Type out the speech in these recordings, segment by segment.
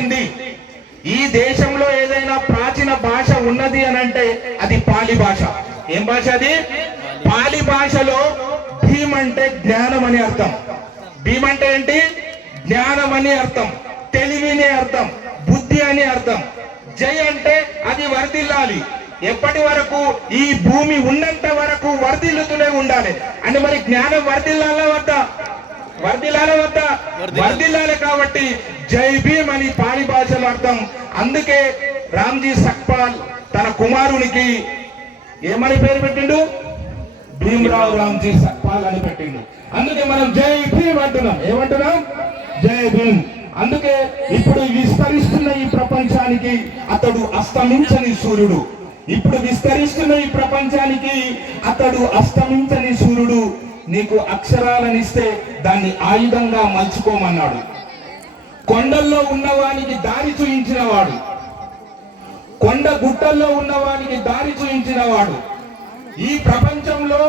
పుట్టింది ఈ దేశంలో ఏదైనా ప్రాచీన భాష ఉన్నది అని అంటే అది పాలి భాష. ఏం భాష అది? పాలి భాషలో భీమ్ అంటే జ్ఞానం అని అర్థం. భీమ్ అంటే ఏంటి? జ్ఞానం అని అర్థం. తెలివిని అర్థం. బుద్ధి అని అర్థం. జై అంటే అది వరదిల్లాలి ఎప్పటి వరకు? ఈ భూమి ఉన్నంత వరకు వరదిల్లుతూనే ఉండాలి. అంటే మరి జ్ఞానం వరదిల్లాలా వద్దా? వర్ధిల్లాల వద్ద వర్ధిల్లాలి కాబట్టి జై భీమ్ అని పాలి భాషలో అర్థం. అందుకే రామ్జీ సక్పాల్ తన కుమారునికి ఏమని పేరు పెట్టిండు? భీమరావు రామ్జీ సక్పాల్ అని పెట్టిండు. అందుకే మనం జై భీమ్ అంటున్నాం. ఏమంటున్నాం? జై భీమ్. అందుకే ఇప్పుడు విస్తరిస్తున్న ఈ ప్రపంచానికి అతడు అస్తమించని సూర్యుడు. ఇప్పుడు విస్తరిస్తున్న ఈ ప్రపంచానికి అతడు అస్తమించని సూర్యుడు. నీకు అక్షరాలనిస్తే దాన్ని ఆయుధంగా మలుచుకోమన్నాడు. కొండల్లో ఉన్నవానికి దారి చూయించిన వాడు కొండ గుట్టల్లో ఉన్నవానికి దారి చూయించిన వాడు ఈ ప్రపంచంలో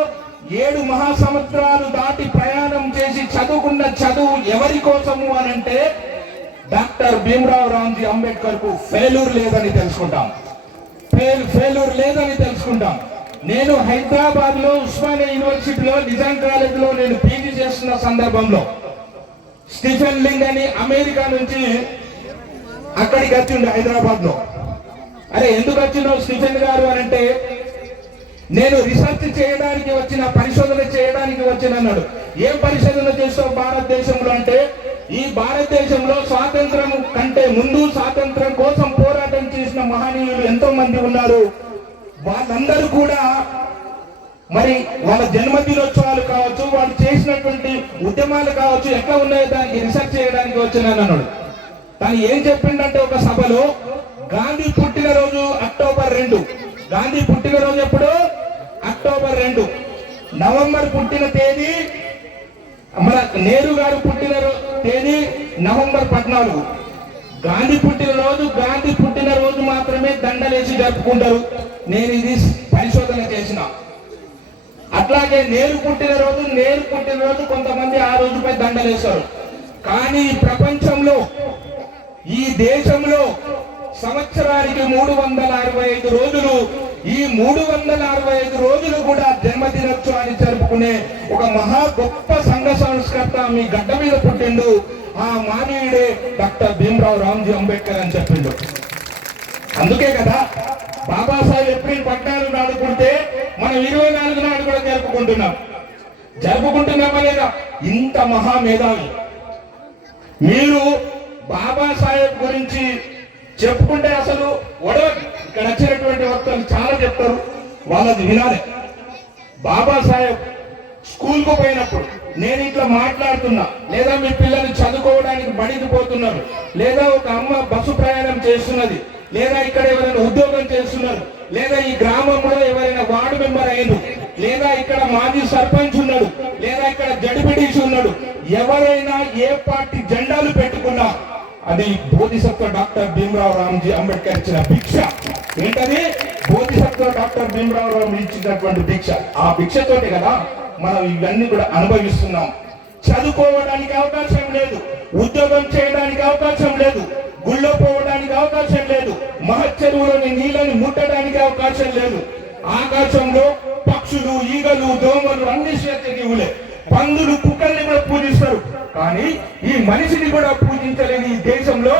ఏడు మహాసముద్రాలు దాటి ప్రయాణం చేసి చదువుకున్న చదువు ఎవరి కోసము అనంటే డాక్టర్ భీమరావు రామ్జీ అంబేద్కర్కు ఫెయిల్యూర్ లేదని తెలుసుకుంటాం. ఫెయిల్ ఫెయిల్యూర్ లేదని తెలుసుకుంటాం. నేను హైదరాబాద్లో ఉస్మానియా యూనివర్సిటీలో నిజాం కాలేజ్లో నేను పీజీ చేస్తున్న సందర్భంలో స్టీఫెన్ లింగ్ అని అమెరికా నుంచి అక్కడికి వచ్చిండు హైదరాబాద్లో అరే ఎందుకు వచ్చినావు స్టీఫెన్ గారు అని అంటే నేను రీసెర్చ్ చేయడానికి వచ్చిన పరిశోధన చేయడానికి వచ్చిన అన్నాడు. ఏం పరిశోధన చేస్తావు భారతదేశంలో అంటే ఈ భారతదేశంలో స్వాతంత్రం కంటే ముందు స్వాతంత్రం కోసం పోరాటం చేసిన మహనీయులు ఎంతో మంది ఉన్నారు? వాళ్ళందరూ కూడా మరి వాళ్ళ జన్మదినోత్సవాలు కావచ్చు వాళ్ళు చేసినటువంటి ఉద్యమాలు కావచ్చు ఎట్లా ఉన్నాయో దానికి రీసెర్చ్ చేయడానికి వచ్చినాను అన్నాడు. తను ఏం చెప్పిండంటే ఒక సభలో గాంధీ పుట్టినరోజు అక్టోబర్ రెండు. గాంధీ పుట్టినరోజు ఎప్పుడు? అక్టోబర్ రెండు. నవంబర్ పుట్టిన తేదీ మన నెహ్రూ గారు పుట్టిన తేదీ నవంబర్ పద్నాలుగు. గాంధీ పుట్టిన రోజు గాంధీ పుట్టిన రోజు మాత్రమే దండలేసి జరుపుకుంటారు. నేను ఇది పరిశోధన చేసిన. అట్లాగే నేరు పుట్టిన రోజు నేను పుట్టిన రోజు కొంతమంది ఆ రోజుపై దండలేశారు. కానీ ప్రపంచంలో ఈ దేశంలో సంవత్సరానికి మూడు వందల అరవై ఐదు రోజులు ఈ మూడు వందల అరవై ఐదు రోజులు కూడా జన్మదినోత్సవాన్ని జరుపుకునే ఒక మహా గొప్ప సంఘ సంస్కర్త మీ గడ్డ మీద పుట్టిండు. ఆ మానవుడే డాక్టర్ భీమరావు రామ్జీ అంబేద్కర్ అని చెప్పిండు. అందుకే కదా బాబాసాహెబ్ ఏప్రిల్ పద్నాలుగు నాడుకుంటే మనం ఇరవై నాలుగు నాడు కూడా జరుపుకుంటున్నాం. జరుపుకుంటున్నామా లేదా? ఇంత మహా మేధావి. మీరు బాబాసాహెబ్ గురించి చెప్పుకుంటే అసలు ఒడవది ఇక్కడ వచ్చినటువంటి వక్తలు చాలా చెప్తారు వాళ్ళది వినాలి. బాబాసాహెబ్ స్కూల్కు పోయినప్పుడు నేను ఇట్లా మాట్లాడుతున్నా. లేదా మీ పిల్లలు చదువుకోవడానికి బడికి పోతున్నారు. లేదా ఒక అమ్మ బస్సు ప్రయాణం చేస్తున్నది. లేదా ఇక్కడ ఎవరైనా ఉద్యోగం చేస్తున్నారు లేదా ఈ గ్రామంలో ఎవరైనా వార్డు మెంబర్ అయ్యారు లేదా ఇక్కడ మాజీ సర్పంచ్ ఉన్నాడు లేదా ఇక్కడ జడిపిడిసి ఉన్నాడు ఎవరైనా ఏ పార్టీ జెండాలు పెట్టుకున్నా అది బోధిసత్వ డాక్టర్ భీమరావు రామ్జీ అంబేద్కర్ ఇచ్చిన భిక్ష. ఏంటది? బోధిసత్వ డాక్టర్ భీమరావు రామ్ ఇచ్చినటువంటి భిక్ష. ఆ భిక్షతోటి కదా మనం ఇవన్నీ కూడా అనుభవిస్తున్నాం. చదువుకోవడానికి అవకాశం లేదు ఉద్యోగం చేయడానికి అవకాశం లేదు గుళ్ళో పోవడానికి అవకాశం లేదు. మహచ్చరువులోని నీళ్ళని ముట్టడానికి అవకాశం లేదు. ఆకాశంలో పక్షులు ఈగలు దోమలు అన్ని స్వేచ్ఛజీవులే పందులు కుక్కల్ని కూడా పూజిస్తారు. కానీ ఈ మనిషిని కూడా పూజించలేని ఈ దేశంలో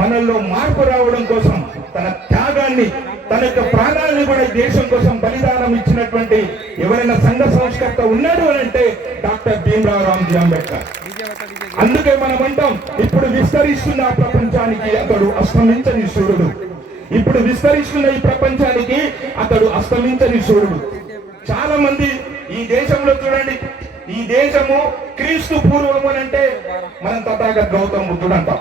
మనల్లో మార్పు రావడం కోసం తన త్యాగాన్ని తన యొక్క ప్రాణాలను కూడా ఈ దేశం కోసం బలిదానం ఇచ్చినటువంటి ఎవరైనా సంఘ సంస్కర్త ఉన్నాడు అని అంటే డాక్టర్ భీమరావు రామ్జీ అంబేద్కర్. అందుకే మనం అంటాం ఇప్పుడు విస్తరిస్తున్న ఆ ప్రపంచానికి అతడు అస్తమించని సూర్యుడు. ఇప్పుడు విస్తరిస్తున్న ఈ ప్రపంచానికి అతడు అస్తమించని సూర్యుడు. చాలా మంది ఈ దేశంలో చూడండి ఈ దేశము క్రీస్తు పూర్వం అని అంటే మనం తథాగత గౌతమ బుద్ధుడు అంటాం.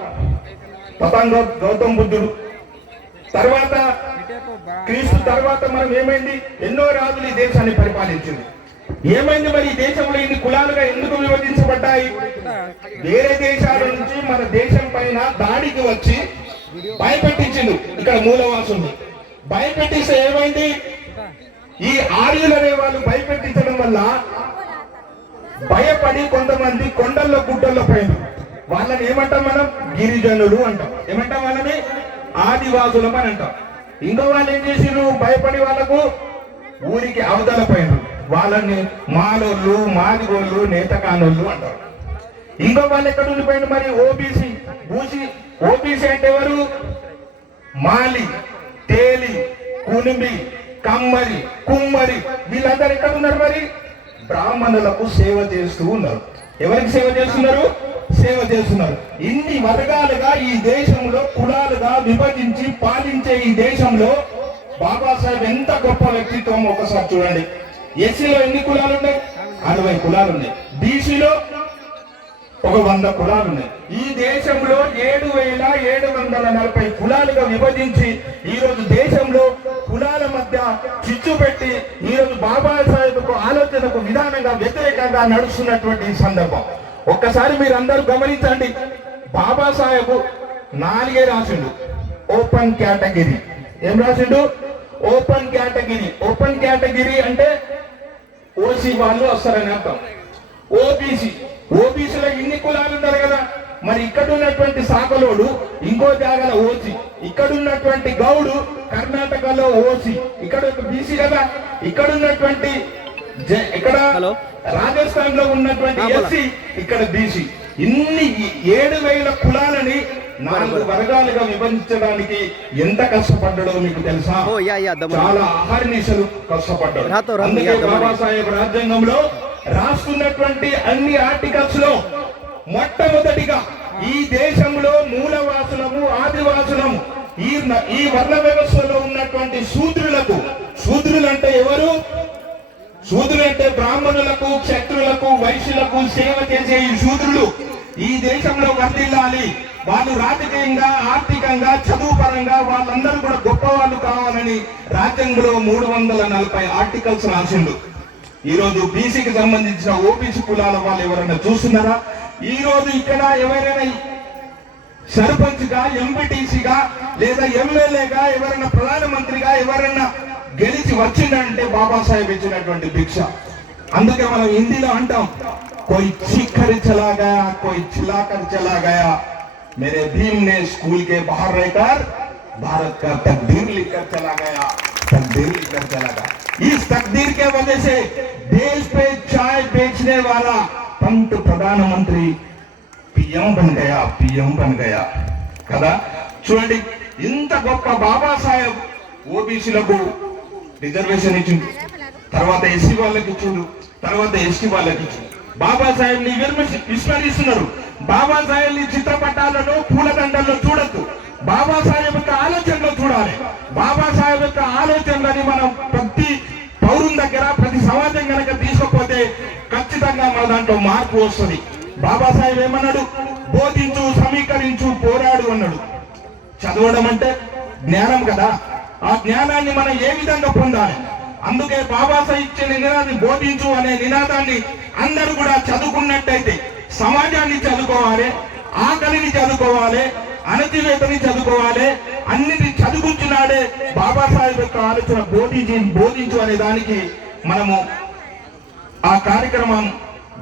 తథాంగ గౌతమ బుద్ధుడు. తర్వాత క్రీస్తు తర్వాత మనం ఏమైంది? ఎన్నో రాజులు ఈ దేశాన్ని పరిపాలించింది. ఏమైంది మరి? ఈ దేశంలో ఇన్ని కులాలుగా ఎందుకు విభజించబడ్డాయి? వేరే దేశాల నుంచి మన దేశం పైన దాడికి వచ్చి భయపెట్టించింది ఇక్కడ మూలవాసులు. భయపెట్టిస్తే ఏమైంది? ఈ ఆర్యులు అనే వాళ్ళు భయపెట్టించడం వల్ల భయపడి కొంతమంది కొండల్లో గుడ్డల్లో పోయింది వాళ్ళని ఏమంటాం మనం? గిరిజనులు అంటాం. ఏమంటాం వాళ్ళని? ఆదివాసులం అని అంటాం. ఇంకో వాళ్ళు ఏం చేసిరు భయపడి వాళ్ళకు ఊరికి అవతల పోయినారు వాళ్ళని మాలోళ్ళు మాదిగోళ్ళు నేతకానోళ్ళు అంటారు. ఇంకో వాళ్ళు ఎక్కడ ఉండిపోయింది మరి? ఓబీసీ బూసీ ఓబీసీ అంటే ఎవరు? మాలి తేలి కునిమి కమ్మరి కుమ్మరి. వీళ్ళందరూ ఎక్కడ ఉన్నారు మరి? బ్రాహ్మణులకు సేవ చేస్తూ ఉన్నారు. ఎవరికి సేవ చేస్తున్నారు? సేవ చేస్తున్నారు. ఇన్ని వర్గాలుగా ఈ దేశంలో కులాలుగా విభజించి పాలించే ఈ దేశంలో బాబాసాహెబ్ ఎంత గొప్ప వ్యక్తిత్వం? ఒకసారి చూడండి. ఎస్సీలో ఎన్ని కులాలు ఉన్నాయి అరవై కులాలు ఉన్నాయి బీసీలో ఒక వంద కులాలు ఉన్నాయి ఈ దేశంలో ఏడు వేల ఏడు వందల నలభై కులాలుగా విభజించి ఈ రోజు దేశంలో కులాల మధ్య చిచ్చు పెట్టి ఈ రోజు బాబాసాహెబ్కు ఆలోచనకు విధానంగా వ్యతిరేకంగా నడుస్తున్నటువంటి ఈ సందర్భం. ఒక్కసారి మీరు అందరూ గమనించండి. బాబాసాహెబ్ నాలుగే రాసిండు. Open category. ఏం రాసిండు? Open category. ఓపెన్ కేటగిరీ అంటే ఓసీ వాళ్ళు వస్తారని అర్థం. ఓబీసీ. ఓబీసీలో ఇన్ని కులాలు ఉన్నారు కదా. మరి ఇక్కడ ఉన్నటువంటి సాకలోడు ఇంకో జాగల ఓసీ. ఇక్కడ ఉన్నటువంటి గౌడు కర్ణాటకలో ఓసీ. ఇక్కడ ఒక బీసీ కదా. ఇక్కడ ఉన్నటువంటి ఇక్కడ. రాజస్థాన్లో ఉన్నటువంటి ఎస్సీ ఇక్కడ బీసీ. ఇన్ని ఏడు వేల కులాలని నాలుగు వర్గాలుగా విభజించడానికి ఎంత కష్టపడ్డాడో మీకు తెలుసా? చాలా అహర్నిశలు కష్టపడ్డాడు. అందుకే. బాబాసాహెబ్ రాజ్యాంగంలో రాస్తున్నటువంటి అన్ని ఆర్టికల్స్లో మొట్టమొదటిగా ఈ దేశంలో మూలవాసులము ఆదివాసులము ఈ ఈ వర్ణ వ్యవస్థలో ఉన్నటువంటి శూద్రులకు శూద్రులు అంటే ఎవరు? శూద్రులు అంటే బ్రాహ్మణులకు క్షత్రులకు వైశ్యులకు సేవ చేసే ఈ శూద్రులు. ఈ దేశంలో వర్తిల్లాలి. వాళ్ళు రాజకీయంగా ఆర్థికంగా చదువు పరంగా వాళ్ళందరూ కూడా గొప్ప వాళ్ళు కావాలని రాజ్యాంగంలో మూడు వందల నలభై ఆర్టికల్స్ రాసిండు. ఈ రోజు బీసీకి సంబంధించిన ఓబీసీ కులాల వాళ్ళు ఎవరైనా చూస్తున్నారా? ఈ రోజు ఇక్కడ ఎవరైనా సర్పంచ్గా ఎంపీటీసీగా లేదా ఎమ్మెల్యేగా ఎవరైనా ప్రధానమంత్రిగా ఎవరైనా గెలిచి వచ్చిందంటే బాబాసాహెబ్ ఇచ్చినటువంటి భిక్ష. అందుకే మనం హిందీలో అంటాం कोई चिखर चला गया कोई चिल्लाकर चला गया मेरे भीम ने स्कूल के बाहर रहकर भारत का तकदीर लिखकर चला गया तकदीर लिखकर चला गया इस तकदीर के वजह से देश पे चाय बेचने वाला पंत प्रधानमंत्री PM bun Gaya PM bun Gaya కదా చూడండి ఇంత గొప్ప బాబాసాహెబ్ ఓబీసీలకు రిజర్వేషన్ ఇచ్చిండు తర్వాత ఎస్సీ వాళ్ళకి ఇచ్చిండు తర్వాత ఎస్టీ వాళ్ళకి ఇచ్చిండు బాబాసాహెబ్ని విస్మరిస్తున్నారు. బాబాసాహెబ్ని చిత్రపటాలను పూలదండల్లో చూడద్దు. బాబాసాహెబ్ యొక్క ఆలోచనలో చూడాలి. బాబాసాహెబ్ యొక్క ఆలోచనలని మనం ప్రతి పౌరుని దగ్గర ప్రతి సమాజం కనుక తీసుకపోతే ఖచ్చితంగా మన దాంట్లో మార్పు వస్తుంది. బాబాసాహెబ్ ఏమన్నాడు? బోధించు సమీకరించు పోరాడు అన్నాడు. చదవడం అంటే జ్ఞానం కదా. ఆ జ్ఞానాన్ని మనం ఏ విధంగా పొందాలి? అందుకే బాబాసాహెబ్ ఇచ్చిన నినాదాన్ని బోధించు అనే నినాదాన్ని అందరూ కూడా చదువుకున్నట్టయితే సమాజాన్ని చదువుకోవాలి ఆకలిని చదువుకోవాలి అణచివేతని చదువుకోవాలి అన్నిటి చదువుకున్నాడే బాబాసాహెబ్ యొక్క ఆలోచన బోధించి బోధించు అనే దానికి మనము ఆ కార్యక్రమం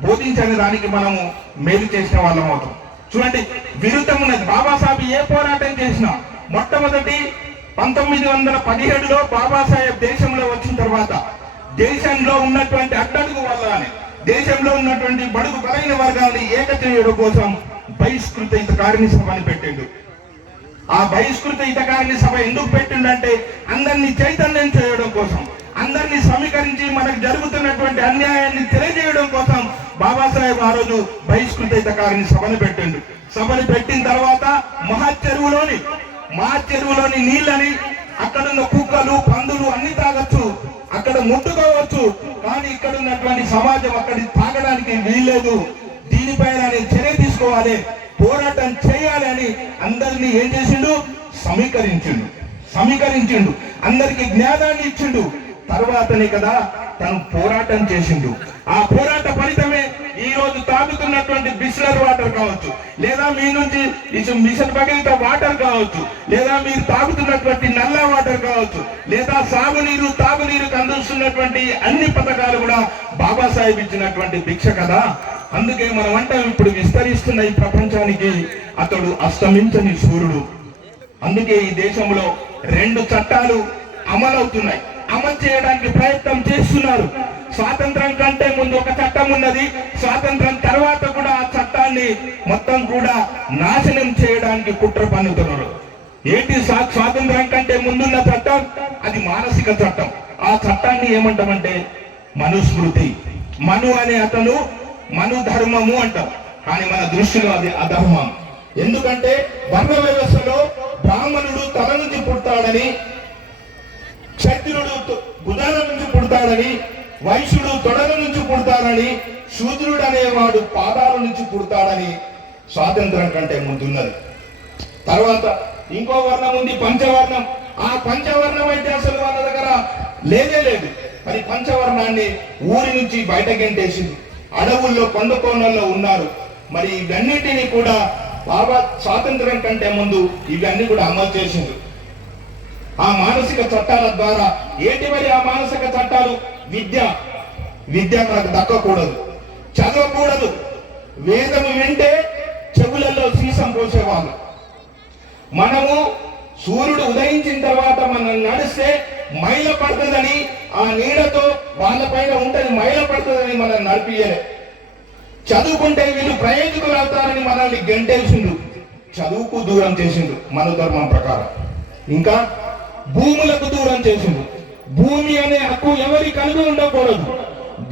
బోధించని దానికి మనము మేలు చేసిన వాళ్ళం అవుతాం. చూడండి విరుద్ధం ఉన్నది. బాబాసాహెబ్ ఏ పోరాటం చేసినా మొట్టమొదటి పంతొమ్మిది వందల పదిహేడులో బాబాసాహెబ్ దేశంలో వచ్చిన తర్వాత దేశంలో ఉన్నటువంటి అట్టడుగు వర్గాన్ని దేశంలో ఉన్నటువంటి బడుగు బలైన వర్గాన్ని ఏక చేయడం కోసం బహిష్కృత హితకారిణి సభని పెట్టిండు. ఆ బహిష్కృత హితకారిణి సభ ఎందుకు పెట్టిండంటే అందరినీ చైతన్యం చేయడం కోసం అందరినీ సమీకరించి మనకు జరుగుతున్నటువంటి అన్యాయాన్ని తెలియజేయడం కోసం బాబాసాహెబ్ ఆ రోజు బహిష్కృత హితకారిణి సభను పెట్టిండు. సభను పెట్టిన తర్వాత మహా మా చెరువులోని నీళ్ళని అక్కడున్న కుక్కలు పందులు అన్ని తాగొచ్చు. అక్కడ ముట్టుకోవచ్చు. కానీ ఇక్కడ ఉన్నటువంటి సమాజం అక్కడి తాగడానికి వీల్లేదు. దీనిపైన నేను చర్య తీసుకోవాలి. పోరాటం చేయాలి అని అందరినీ ఏం చేసిండు? సమీకరించిండు. సమీకరించిండు. అందరికి జ్ఞానాన్ని ఇచ్చిండు. తర్వాతనే కదా తను పోరాటం చేసిండు. ఆ పోరాట ఫలితమే ఈ రోజు తాగుతున్నటువంటి బిస్లర్ వాటర్ కావచ్చు. లేదా మీ నుంచి మిషన్ భగీరథ వాటర్ కావచ్చు. లేదా మీరు తాగుతున్నటువంటి నల్ల వాటర్ కావచ్చు. లేదా సాగునీరు తాగునీరుకు అందిస్తున్నటువంటి అన్ని పథకాలు కూడా బాబాసాహెబ్ ఇచ్చినటువంటి భిక్ష కదా. అందుకే మనం అంటాం ఇప్పుడు విస్తరిస్తున్న ఈ ప్రపంచానికి అతడు అస్తమించని సూర్యుడు. అందుకే ఈ దేశంలో రెండు చట్టాలు అమలవుతున్నాయి. అమలు చేయడానికి ప్రయత్నం చేస్తున్నారు. స్వాతంత్రం కంటే ముందు ఒక చట్టం ఉన్నది. స్వాతంత్రం తర్వాత కూడా ఆ చట్టాన్ని మొత్తం కూడా నాశనం చేయడానికి కుట్ర పన్నుతున్నారు. ఏంటి స్వాతంత్రం కంటే ముందున్న చట్టం? అది మానసిక చట్టం. ఆ చట్టాన్ని ఏమంటామంటే మనుస్మృతి. మను అనే అతను మను ధర్మము అంటాం కానీ మన దృష్టిలో అది అధర్మం. ఎందుకంటే వర్ణ వ్యవస్థలో బ్రాహ్మణుడు తల నుంచి పుడతాడని క్షత్రుడు తు- నుంచి పుడతాడని వైశ్యుడు తొడల నుంచి పుడతాడని శూద్రుడు అనేవాడు పాదాల నుంచి పుడతాడని స్వాతంత్రం కంటే ముందున్నది. తర్వాత ఇంకో వర్ణం ఉంది పంచవర్ణం. ఆ పంచవర్ణం అయితే అసలు వాళ్ళ దగ్గర లేదే లేదు. మరి పంచవర్ణాన్ని ఊరి నుంచి బయటకెంటేసింది. అడవుల్లో కొండ కోణల్లో ఉన్నారు. మరి ఇవన్నిటిని కూడా బాబా స్వాతంత్రం కంటే ముందు ఇవన్నీ కూడా అమలు చేసింది ఆ మానసిక చట్టాల ద్వారా ఏంటి మరి ఆ మానసిక చట్టాలు? విద్య విద్య మనకు దక్కకూడదు. చదవకూడదు. వేదము వింటే చెవులలో సీసం పోసేవాళ్ళు. మనము సూర్యుడు ఉదయించిన తర్వాత మనం నడిస్తే మైల పడుతుందని ఆ నీడతో వాళ్ళపైన ఉంటుంది మైల పడుతుందని మనం నడిపియలే చదువుకుంటే వీళ్ళు ప్రయోజకులు అవుతారని మనల్ని గెంటేసిండు చదువుకు దూరం చేసిండు మన ధర్మం ప్రకారం. ఇంకా భూములకు దూరం చేసిండు భూమి అనే హక్కు ఎవరి కలిగి ఉండకూడదు.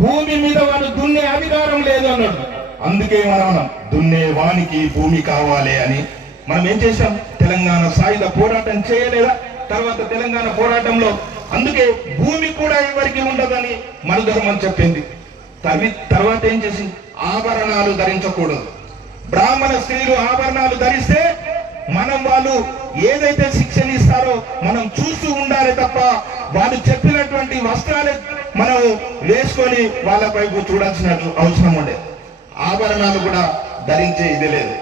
భూమి మీద వాడు దున్నే అధికారం లేదు అన్నాడు. అందుకే మనం దున్నే వానికి భూమి కావాలి అని మనం ఏం చేశాం? తెలంగాణ సాయుధ పోరాటం చేయలేదా? తర్వాత తెలంగాణ పోరాటంలో అందుకే భూమి కూడా ఎవరికి ఉండదని మన ధర్మం చెప్పింది. తవి తర్వాత ఏం చేసింది? ఆభరణాలు ధరించకూడదు. బ్రాహ్మణ స్త్రీలు ఆభరణాలు ధరిస్తే మనం వాళ్ళు ఏదైతే శిక్షణ ఇస్తారో మనం చూస్తూ ఉండాలి తప్ప వాళ్ళు చెప్పినటువంటి వస్త్రాలు మనం వేసుకొని వాళ్ళ వైపు చూడాల్సినట్లు అవసరం ఉండేది ఆభరణాలు కూడా ధరించే ఇది లేదు.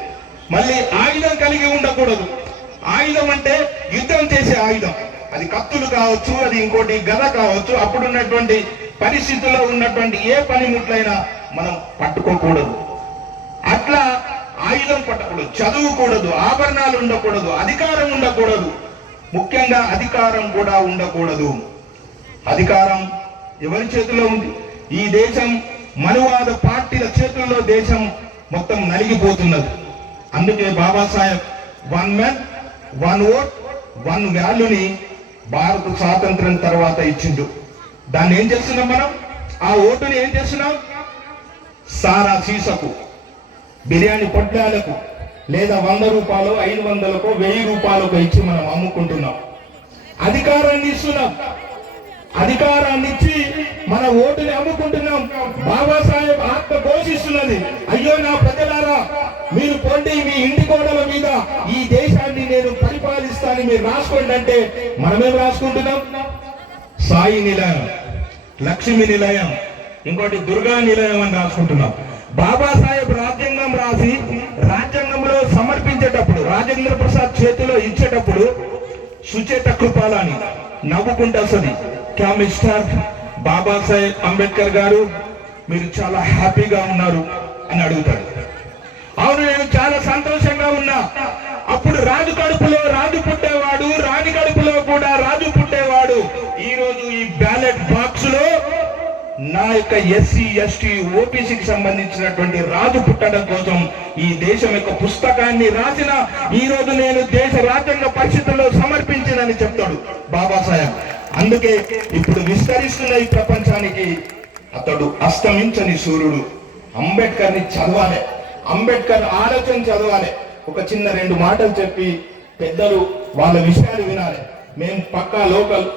మళ్ళీ ఆయుధం కలిగి ఉండకూడదు. ఆయుధం అంటే యుద్ధం చేసే ఆయుధం. అది కత్తులు కావచ్చు అది ఇంకోటి గద కావచ్చు అప్పుడున్నటువంటి పరిస్థితుల్లో ఉన్నటువంటి ఏ పనిముట్లైనా మనం పట్టుకోకూడదు. అట్లా ఆయుధం పట్టకూడదు చదువుకూడదు ఆభరణాలు ఉండకూడదు అధికారం ఉండకూడదు. ముఖ్యంగా అధికారం కూడా ఉండకూడదు. అధికారం ఎవరి చేతిలో ఉంది? ఈ దేశం మనువాద పార్టీల చేతుల్లో దేశం మొత్తం నలిగిపోతున్నది. అందుకే Babasaheb one man one vote one వాల్యూని భారత స్వాతంత్రం తర్వాత ఇచ్చిండు. దాన్ని ఏం చేస్తున్నాం మనం? ఆ ఓటుని ఏం చేస్తున్నాం? సారా సీసకు. బిర్యానీ పొట్లాలకు లేదా వంద రూపాయలు ఐదు వందలకు వెయ్యి రూపాయలకు ఇచ్చి మనం అమ్ముకుంటున్నాం. అధికారాన్ని ఇస్తున్నాం. అధికారాన్ని ఇచ్చి మన ఓటుని అమ్ముకుంటున్నాం. బాబాసాహెబ్ ఆత్మ ఘోషిస్తున్నది. అయ్యో నా ప్రజలారా మీరు పొండి మీ ఇంటి గోడల మీద ఈ దేశాన్ని నేను పరిపాలిస్తానని మీరు రాసుకోండి అంటే మనమేం రాసుకుంటున్నాం? సాయి నిలయం లక్ష్మి నిలయం ఇంకోటి దుర్గా నిలయం అని రాసుకుంటున్నాం. బాబాసాహెబ్ రాజ్యాంగం రాసి రాజ్యాంగంలో సమర్పించేటప్పుడు రాజేంద్ర ప్రసాద్ చేతిలో ఇచ్చేటప్పుడు సుచేత కృపాలని నవ్వుకుంటూ వస్తుంది. క్యా మిస్టర్ బాబాసాహెబ్ అంబేద్కర్ గారు? మీరు చాలా హ్యాపీగా ఉన్నారు అని అడుగుతాడు. అవును నేను చాలా సంతోషంగా ఉన్నా. అప్పుడు రాజు యొక్క ఎస్సీ ఎస్టీ ఓబీసీకి సంబంధించినటువంటి రాజు పుట్టడం కోసం ఈ దేశం యొక్క పుస్తకాన్ని రాసిన ఈ రోజు నేను దేశ రాజ్యాంగ పరిస్థితుల్లో సమర్పించినని చెప్తాడు బాబాసాహెబ్. అందుకే ఇప్పుడు విస్తరిస్తున్న ఈ ప్రపంచానికి అతడు అస్తమించని సూర్యుడు. అంబేద్కర్ని చదవాలి. అంబేద్కర్ ఆలోచన చదవాలి. ఒక చిన్న రెండు మాటలు చెప్పి పెద్దలు వాళ్ళ విషయాలు వినాలి. మేము పక్కా లోకల్.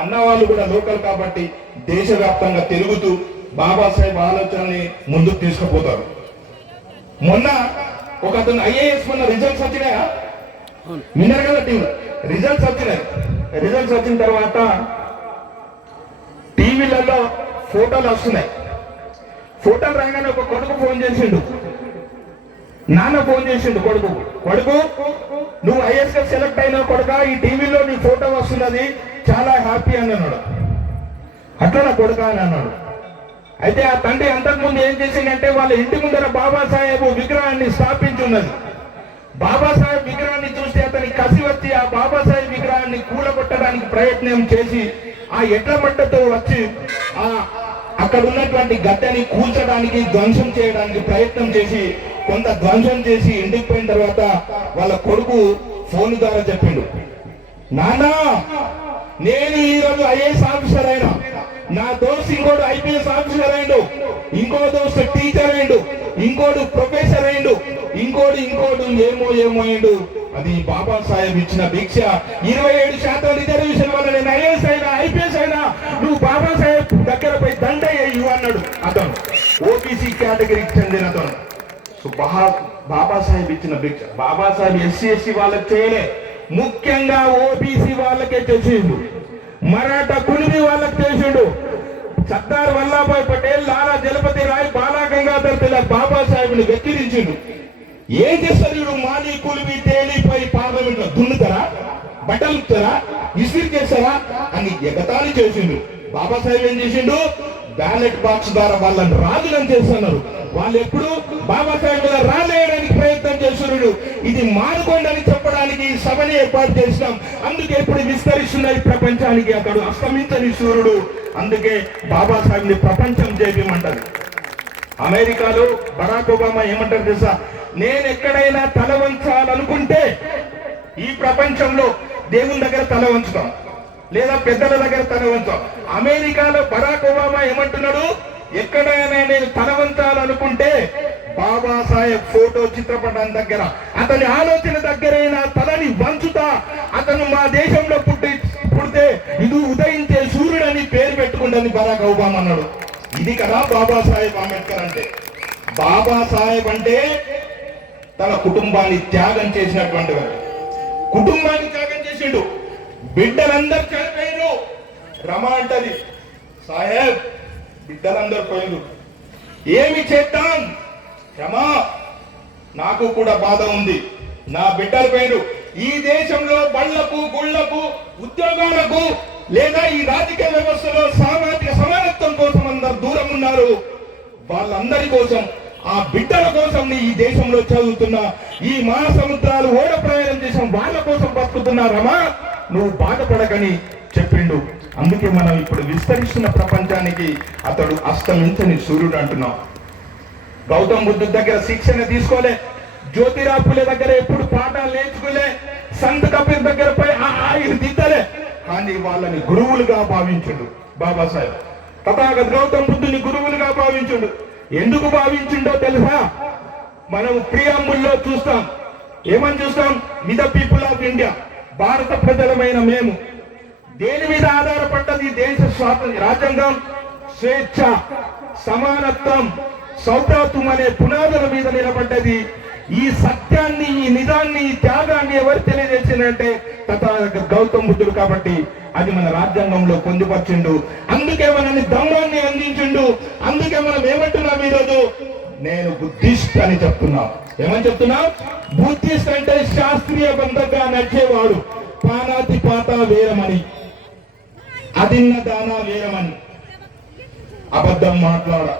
అన్న వాళ్ళు కూడా లోకల్ కాబట్టి దేశవ్యాప్తంగా తిరుగుతూ బాబాసాహెబ్ ఆలోచనని ముందుకు తీసుకుపోతారు. మొన్న ఒక అతను ఐఏఎస్ మొన్న రిజల్ట్స్ వచ్చినాయా? విన్నారు కదా టీవీ రిజల్ట్స్ వచ్చినాయి. రిజల్ట్స్ వచ్చిన తర్వాత టీవీలలో ఫోటోలు వస్తున్నాయి. ఫోటోలు రాగానే ఒక కొడుకు ఫోన్ చేసిండు. నాన్న ఫోన్ చేసిండు కొడుకు. కొడుకు నువ్వు ఐఎస్గా సెలెక్ట్ అయిన కొడుక ఈ టీవీలో నీ ఫోటో వస్తున్నది చాలా హ్యాపీ అని అన్నాడు. అట్లా నా కొడుక అని అన్నాడు. అయితే ఆ తండ్రి అంతకుముందు ఏం చేసిందంటే వాళ్ళ ఇంటి ముందర బాబాసాహెబ్ విగ్రహాన్ని స్థాపించి ఉన్నది బాబాసాహెబ్ విగ్రహాన్ని చూస్తే అతనికి కసి వచ్చి ఆ బాబాసాహెబ్ విగ్రహాన్ని కూలగొట్టడానికి ప్రయత్నం చేసి ఆ ఎడ్ల మట్టతో వచ్చి ఆ అక్కడ ఉన్నటువంటి గడ్డని కూల్చడానికి ధ్వంసం చేయడానికి ప్రయత్నం చేసి కొంత ధ్వంసం చేసి ఇంటికి పోయిన తర్వాత వాళ్ళ కొడుకు ఫోన్ ద్వారా చెప్పిండు నానా నేను ఈ ఐఏఎస్ ఆఫీసర్ అయినా. నా దోస్త్ ఇంకోటి ఐపీఎస్ ఆఫీసర్ అయిండు. ఇంకో దోస్తు టీచర్ అయిండు. ఇంకోటి ప్రొఫెసర్ అయిండు. ఇంకోటి ఇంకోటి ఏమో ఏమో అయిండు. అది బాబా సాహెబ్ ఇచ్చిన భిక్ష ఇరవై ఏడు శాతం రిజర్వేషన్ వల్ల నేను ఐఏఎస్ అయినా ఐపీఎస్ అయినా నువ్వు బాబా సాహెబ్ దగ్గర పోయి దండ అన్నాడు అతను. ఓబీసీ కేటగిరీకి చెందిన అతను. సో బహా బాబాసాహెబ్ ఇచ్చిన భిక్ష బాబాసాహెబ్ ఎస్సీ ఎస్సీ వాళ్ళకి చేయలే. ముఖ్యంగా ఓబీసీ వాళ్ళకే చేసేది మరాఠా కులిమి వాళ్ళకి చేసిండు సర్దార్ వల్లాభాయ్ పటేల్ లాలా జలపతి రాయ్ బాలా గంగాధర్ తిలక్ బాబాసాహెబ్ని వెక్కిరించిండు. ఏం చేస్తారు వీడు మాలి బట్టలు ఇస్తారా? ఇస్త్రీ చేస్తారా? అని ఎగతాళి చేసిండు. బాబాసాహెబ్ ఏం చేసిండు? బ్యాలెట్ బాక్స్ ద్వారా వాళ్ళని రాజులను చేస్తున్నారు. వాళ్ళు ఎప్పుడు బాబాసాహెబ్ మీద రాలేయడానికి ప్రయత్నం చేస్తున్నాడు ఇది మానుకోండి అని చెప్పడానికి ఈ సభని ఏర్పాటు చేసినాం. అందుకే ఇప్పుడు విస్తరిస్తున్న ఈ ప్రపంచానికి అతడు అస్తమించని సూర్యుడు అందుకే బాబాసాహెబ్ని ప్రపంచం చేయమంటారు అమెరికాలో బరాక్ ఒబామా ఏమంటారు తెలుసా? నేను ఎక్కడైనా తల వంచాలనుకుంటే ఈ ప్రపంచంలో దేవుని దగ్గర తల ఉంచుతాం లేదా పెద్దల దగ్గర తల వంచాం అమెరికాలో బరాక్ ఒబామా ఏమంటున్నాడు? ఎక్కడైనా నేను తల వంచాలనుకుంటే బాబాసాహెబ్ ఫోటో చిత్రపటం దగ్గర అతని ఆలోచన దగ్గరైన తలని వంచుతా అతను మా దేశంలో పుట్టి పుడితే ఇది ఉదయించే సూర్యుడని పేరు పెట్టుకుండని బరాక్ ఒబామా అన్నాడు. ఇది కదా బాబాసాహెబ్ అంబేద్కర్ అంటే. బాబాసాహెబ్ అంటే తన కుటుంబాన్ని త్యాగం చేసినటువంటి వాడు. కుటుంబాన్ని బిడ్డలందరూ చనిపోయిండు రమ అంటది. సాహెబ్ బిడ్డలందరూ పోయిండు ఏమి చేద్దాం? రమా నాకు కూడా బాధ ఉంది. నా బిడ్డలు పోయిండు ఈ దేశంలో బళ్ళకు గుళ్ళకు ఉద్యోగాలకు లేదా ఈ రాజకీయ వ్యవస్థలో సామాజిక సమానత్వం కోసం అందరు దూరం ఉన్నారు. వాళ్ళందరి కోసం ఆ బిడ్డల కోసం నీ ఈ దేశంలో చదువుతున్న ఈ మహాసముద్రాలు ఓడ ప్రయాణం చేసిన వాళ్ళ కోసం బతుకుతున్నారమ్మా నువ్వు బాధపడకని చెప్పిండు. అందుకే మనం ఇప్పుడు విస్తరిస్తున్న ప్రపంచానికి అతడు అస్తమించని సూర్యుడు అంటున్నాం. గౌతమ్ బుద్ధు దగ్గర శిక్షణ తీసుకోలే. జ్యోతిరాపుల దగ్గర ఎప్పుడు పాఠాలు నేర్చుకోలే. సంత కపీర్ దగ్గర పోయి ఆయన దిద్దలే. కానీ వాళ్ళని గురువులుగా భావించుడు బాబాసాహెబ్ తథాగత గౌతమ్ బుద్ధుని గురువులుగా భావించుడు. ఎందుకు భావించిండో తెలుసా? మనం ప్రియాంబుల్లో చూస్తాం. ఏమని చూస్తాం? We the people of India. భారత ప్రజలమైన మేము దేని మీద ఆధారపడ్డది దేశ స్వాతంత్ర రాజ్యాంగం? స్వేచ్ఛ సమానత్వం సౌభ్రాత్వం అనే పునాదుల మీద నిలబడ్డది. ఈ సత్యాన్ని ఈ నిజాన్ని ఈ త్యాగాన్ని ఎవరు తెలియజేసిందంటే తథాగత గౌతమ్ బుద్ధుడు కాబట్టి అది మన రాజ్యాంగంలో పొందుపరిచిండు. అందుకే మనల్ని దమ్మాన్ని అందించిండు. అందుకే మనం ఏమంటున్నాం ఈరోజు? నేను బుద్ధిస్ట్ అని చెప్తున్నా. ఏమని చెప్తున్నా? బుద్ధిస్ట్ అంటే శాస్త్రీయ బంధంగా నడిచేవాడు. పానాతి పాత వేరమని. అదిన్న దానా వేరమని. అబద్ధం మాట్లాడ.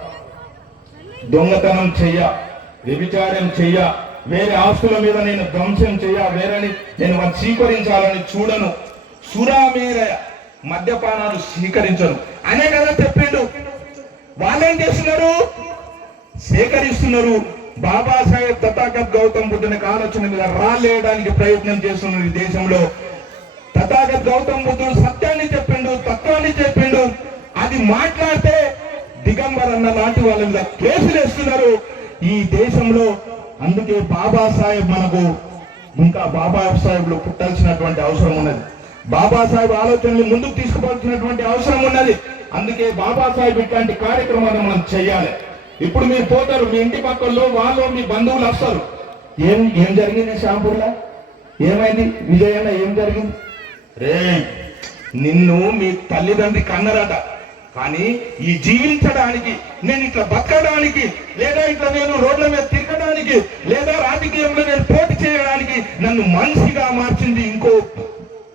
దొంగతనం చెయ్య. వ్యభిచారం చెయ్య. వేరే ఆస్తుల మీద నేను ధ్వంసం చెయ్య. వేరని నేను స్వీకరించాలని చూడను. సురామేర మద్యపానాలు స్వీకరించను. అనే కదా చెప్పిండు. వాళ్ళేం చేస్తున్నారు? సేకరిస్తున్నారు. బాబాసాహెబ్ తథాగత్ గౌతమ్ బుద్ధుని ఆలోచన మీద రాలేయడానికి ప్రయత్నం చేస్తున్నారు ఈ దేశంలో. తథాగత్ గౌతమ్ బుద్ధుడు సత్యాన్ని చెప్పిండు తత్వాన్ని చెప్పిండు. అది మాట్లాడితే దిగంబర్ అన్న లాంటి వాళ్ళ మీద కేసులు వేస్తున్నారు. ఈ దేశంలో అందుకే బాబాసాహెబ్ మనకు ఇంకా బాబాసాహెబ్లు పుట్టాల్సినటువంటి అవసరం ఉన్నది. బాబాసాహెబ్ ఆలోచనలు ముందుకు తీసుకుపోవాల్సినటువంటి అవసరం ఉన్నది. అందుకే బాబాసాహెబ్ ఇట్లాంటి కార్యక్రమాలు మనం చేయాలి. ఇప్పుడు మీరు పోతారు మీ ఇంటి పక్కల్లో వాళ్ళు మీ బంధువులు వస్తారు. ఏం ఏం జరిగింది షాంపూర్లో ఏమైంది? విజయన్న ఏం జరిగింది? రే నిన్ను మీ తల్లిదండ్రి కన్నరట. కానీ ఈ జీవించడానికి నేను ఇట్లా బతకడానికి లేదా ఇట్లా నేను రోడ్ల మీద తిరగడానికి లేదా రాజకీయంలో నేను పోటీ చేయడానికి నన్ను మనిషిగా మార్చింది ఇంకో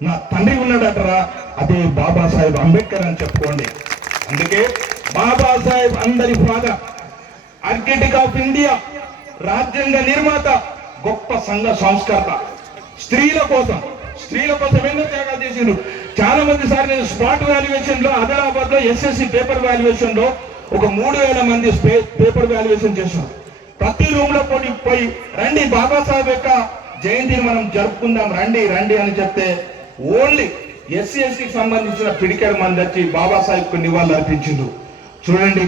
నా తండ్రి ఉన్నాడటరా? అదే బాబాసాహెబ్ అంబేద్కర్ అని చెప్పుకోండి. అందుకే బాబాసాహెబ్ అందరి ఫాదర్ ఆర్కిటెక్ట్ ఆఫ్ ఇండియా రాజ్యాంగ నిర్మాత గొప్ప సంఘ సంస్కర్త. స్త్రీల కోసం స్త్రీల కోసం ఎన్నో త్యాగాలు చేసిండు. చాలా మంది సార్ నేను స్పాట్ వాల్యుయేషన్లో ఆదిలాబాద్లో ఎస్ఎస్సి పేపర్ వాల్యుయేషన్లో ఒక మూడు వేల మంది పేపర్ వాల్యుయేషన్ చేశారు. ప్రతి రూమ్లో పోటీ పోయి రండి బాబాసాహెబ్ యొక్క జయంతిని మనం జరుపుకుందాం రండి రండి అని చెప్తే ఓన్లీ ఎస్సీ ఎస్సీకి సంబంధించిన పిడికెడు మంది వచ్చి బాబాసాహెబ్కు నివాళులు అర్పించిండు చూడండి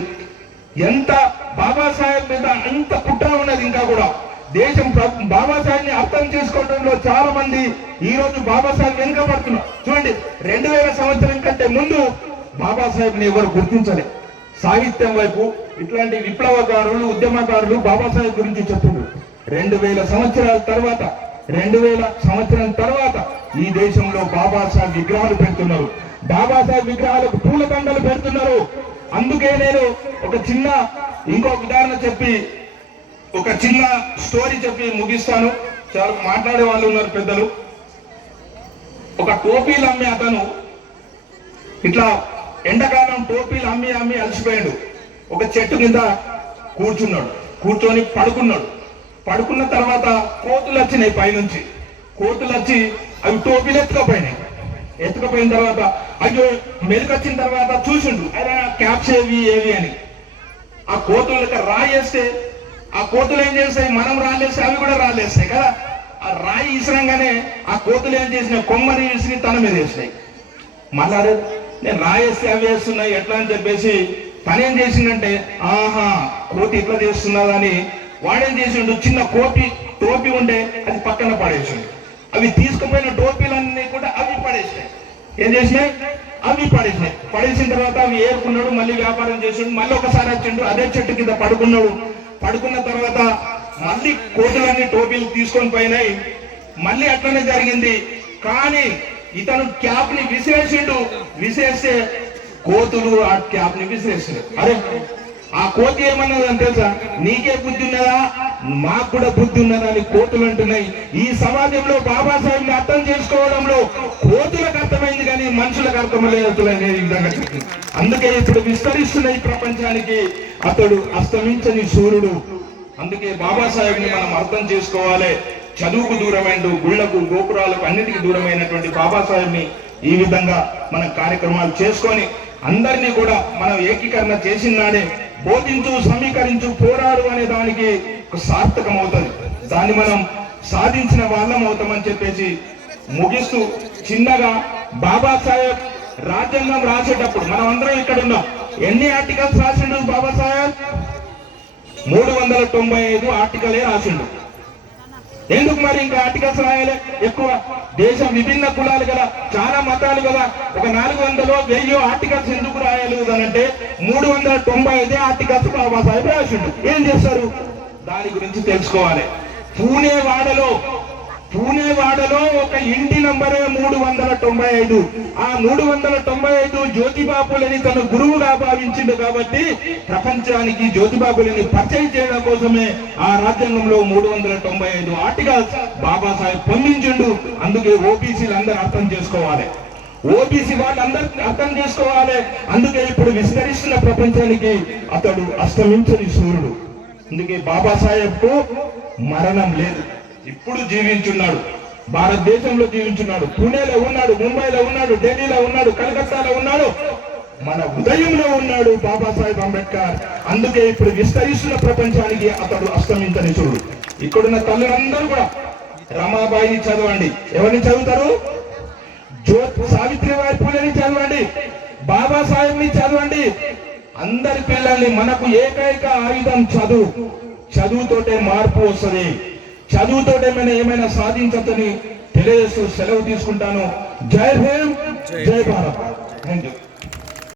ఎంత బాబాసాహెబ్ మీద అంత కుట్ర ఉన్నది ఇంకా కూడా. దేశం ప్ర- బాబాసాహెబ్ని అర్థం చేసుకోవడంలో చాలా మంది ఈ రోజు బాబాసాహెబ్ వెనుకబడుతున్నారు. చూడండి రెండు వేల సంవత్సరం కంటే ముందు బాబాసాహెబ్ని ఎవరు గుర్తించలే. సాహిత్యం వైపు ఇట్లాంటి విప్లవకారులు ఉద్యమకారులు బాబాసాహెబ్ గురించి చెప్తున్నారు రెండు వేల సంవత్సరాల తర్వాత రెండు వేల సంవత్సరం తర్వాత ఈ దేశంలో బాబాసాహెబ్ విగ్రహాలు పెడుతున్నారు. బాబాసాహెబ్ విగ్రహాలకు పూల దండలు పెడుతున్నారు. అందుకే నేను ఒక చిన్న ఇంకో ఉదాహరణ చెప్పి ఒక చిన్న స్టోరీ చెప్పి ముగిస్తాను. చాలా మాట్లాడే వాళ్ళు ఉన్నారు పెద్దలు. ఒక టోపీలు అమ్మే అతను ఇట్లా ఎండాకాలం టోపీలు అమ్మి అమ్మి అలసిపోయాడు. ఒక చెట్టు కింద కూర్చున్నాడు. కూర్చొని పడుకున్నాడు. పడుకున్న తర్వాత కోతులు వచ్చినాయి పైనుంచి. కోతులు వచ్చి అవి టోపీలు ఎత్తుకపోయినాయి. ఎత్తుకపోయిన తర్వాత అయ్యో మెరుకొచ్చిన తర్వాత చూసిండు అరే క్యాప్స్ ఏవి ఏవి అని. ఆ కోతులు రాయేస్తే ఆ కోతులు ఏం చేస్తాయి? మనం రాలేస్తే అవి కూడా రాలేస్తాయి కదా. ఆ రాయి ఇసరంగానే ఆ కోతులు ఏం చేసినాయి? కొమ్మని విసిరి తన మీద వేసినాయి. మళ్ళా నేను రాయేస్తే అవి వేస్తున్నాయి ఎట్లా అని చెప్పేసి తనేం ఏం చేసిందంటే ఆహా కోతి ఇట్లా చేస్తున్నదని వాడేం చేసిండు? చిన్న కోపి టోపీ ఉంటే అది పక్కన పడేసిండు. అవి తీసుకుపోయిన టోపీలన్నీ కూడా అవి పడేసినాయి ఏం చేసినాయి? అవి పడేసినాయి పడేసిన తర్వాత అవి ఏరుకున్నాడు మళ్ళీ వ్యాపారం చేసిండు మళ్ళీ ఒకసారి వచ్చిండు అదే చెట్టు కింద పడుకున్నాడు. పడుకున్న తర్వాత మళ్ళీ కోతులన్నీ టోపీలు తీసుకొని పోయినాయి. మళ్ళీ అట్లనే జరిగింది. కానీ ఇతను క్యాప్ని విసిరేసిండు. విసిరేస్తే కోతులు ఆ క్యాప్ని విసిరేసాడు అరే ఆ కోతి ఏమన్నదని తెలుసా? నీకే బుద్ధి ఉన్నదా? మాకు కూడా బుద్ధి ఉన్నదని అని కోతులు అంటున్నాయి. ఈ సమాజంలో బాబాసాహెబ్ అర్థం చేసుకోవడంలో కోతులకు అర్థమైంది కానీ మనుషులకు అర్థమలేదు అనే విధంగా చెప్తుంది. అందుకే ఇప్పుడు విస్తరిస్తున్న ఈ ప్రపంచానికి అతడు అస్తమించని సూర్యుడు. అందుకే బాబాసాహెబ్ని మనం అర్థం చేసుకోవాలి. చదువుకు దూరమైన గుళ్ళకు గోపురాలకు అన్నిటికీ దూరమైనటువంటి బాబాసాహెబ్ని ఈ విధంగా మన కార్యక్రమాలు చేసుకొని అందరినీ కూడా మనం ఏకీకరణ చేసినాడే బోధించు సమీకరించు పోరాడు అనే దానికి ఒక సార్థకం అవుతుంది దాన్ని మనం సాధించిన వాళ్ళం అవుతామని చెప్పేసి ముగిస్తూ చిన్నగా బాబాసాహెబ్ రాజ్యాంగం రాసేటప్పుడు మనం అందరం ఇక్కడ ఉన్నాం. ఎన్ని ఆర్టికల్స్ రాసిండు బాబాసాహెబ్? మూడు వందల తొంభై ఐదు ఆర్టికలే రాసిండు. ఎందుకు మరి ఇంకా ఆర్టికల్స్ రాయాలి ఎక్కువ? దేశం విభిన్న కులాలు కదా చాలా మతాలు కదా ఒక నాలుగు వందలు వెయ్యి ఆర్టికల్స్ ఎందుకు రాయాలి అని అంటే మూడు వందల తొంభై ఐదే ఆర్టికల్స్ బాబాసాహెబ్ రాసిండు ఏం చేస్తారు? దాని గురించి తెలుసుకోవాలి. పూణే వాడలో పూణేవాడలో ఒక ఇంటి నంబరే మూడు వందల తొంభై ఐదు. ఆ మూడు వందల తొంభై ఐదు జ్యోతిబాపులని తన గురువుగా భావించిండు కాబట్టి ప్రపంచానికి జ్యోతిబాపులని పరిచయం చేయడం కోసమే ఆ రాజ్యాంగంలో మూడు వందల తొంభై ఐదు ఆర్టికల్స్ బాబాసాహెబ్ పొందించిండు అందుకే ఓబీసీలు అందరూ అర్థం చేసుకోవాలి. ఓబీసీ వాళ్ళందరూ అర్థం చేసుకోవాలి. అందుకే ఇప్పుడు విస్తరిస్తున్న ప్రపంచానికి అతడు అస్తమించని సూర్యుడు. అందుకే బాబాసాహెబ్ మరణం లేదు. ఇప్పుడు జీవించున్నాడు. భారతదేశంలో జీవించున్నాడు. పూణేలో ఉన్నాడు ముంబైలో ఉన్నాడు ఢిల్లీలో ఉన్నాడు కలకత్తాలో ఉన్నాడు. మన ఉదయంలో ఉన్నాడు బాబాసాహెబ్ అంబేద్కర్. అందుకే ఇప్పుడు విస్తరిస్తున్న ప్రపంచానికి అతడు అస్తమించని చూడు. ఇక్కడున్న తల్లులందరూ కూడా రమాబాయిని చదవండి. ఎవరిని చదువుతారు? జ్యో సావిత్రిబాయి పూలని చదవండి. బాబాసాహెబ్ని చదవండి. అందరి పిల్లల్ని మనకు ఏకైక ఆయుధం చదువు. చదువుతోటే మార్పు వస్తుంది. చదువుతోటే మనం ఏమైనా సాధించచ్చని తెలియజేస్తూ సెలవు తీసుకుంటాను. జై భీమ్ జై భారత్. Thank you